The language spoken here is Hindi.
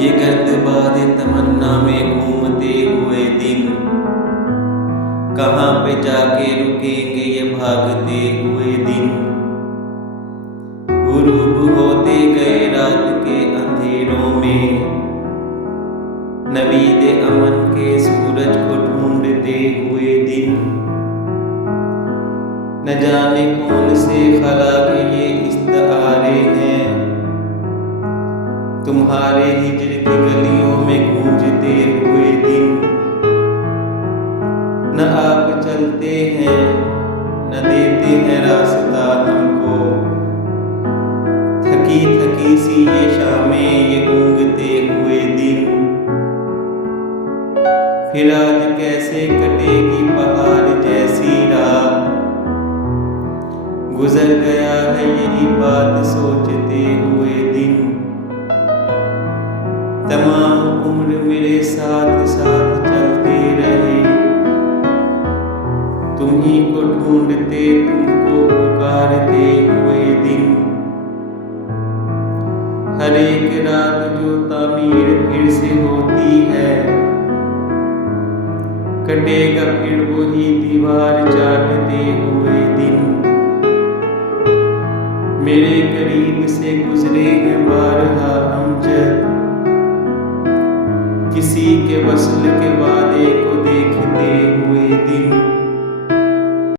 ये गर्दबाद तमन्ना में घूमते हुए दिन, कहाँ पे जाके रुकेंगे ये भागते हुए दिन। गुरूब होते गए रात के अंधेरों में, नवीद अमन के सूरज को ढूंढते हुए दिन। न जाने कौन से खला के ये इस्तारे हैं, तुम्हारे हिजर की गलियों में गूंजते हुए दिन। न आप चलते हैं न देते हैं रास्ता हमको, थकी थकी सी ये शामें ये ऊँघते हुए दिन। फिर आज कैसे कटेगी पहाड़ जैसी रात, गुजर गया है यही बात सोचते हुए दिन। तमाम उम्र मेरे साथ साथ चलते रहे, तुम ही को ढूंढते तुमको पुकारते हुए दिन। हर एक रात जो तामीर फिर से होती है, कटेगा फिर वही दीवार चाटते हुए दिन। मेरे करीब से गुजरे हैं बारहा अमजद, किसी के वस्ल के वादे को देखते हुए दिन।